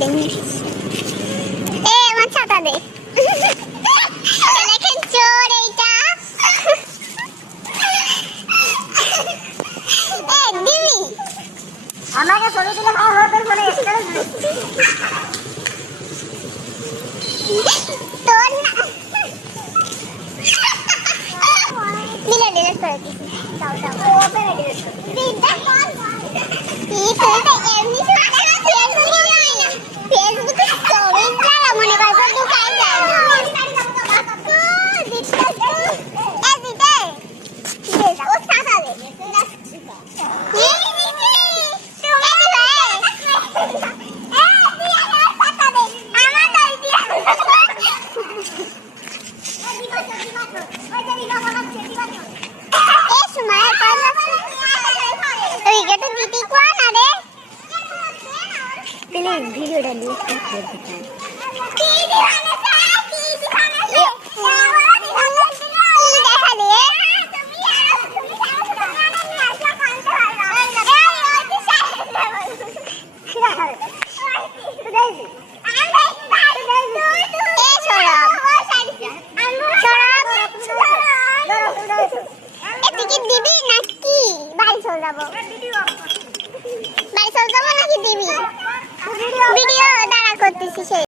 দেনি এ আমার ছাতা দে দেখেন চোর এইটা এ দিবি আমাকে ছবি তুলে খাওয়া হবে বলে একটা তোর না দিলে ডিলিট করে দিছি দাও দাও ওপেন ডিলিট করে দিদা কোন এই তো এমনি ফেসবুকে স্টোরিজ লাগা মনে করো দোকান যায় না এ দিদে ও ছাতা দে प्लीज वीडियो डालिए দিবি নাকি বাড়ি চলে যাবো নাকি দিবি ভিডিও দাঁড়া করতেছি।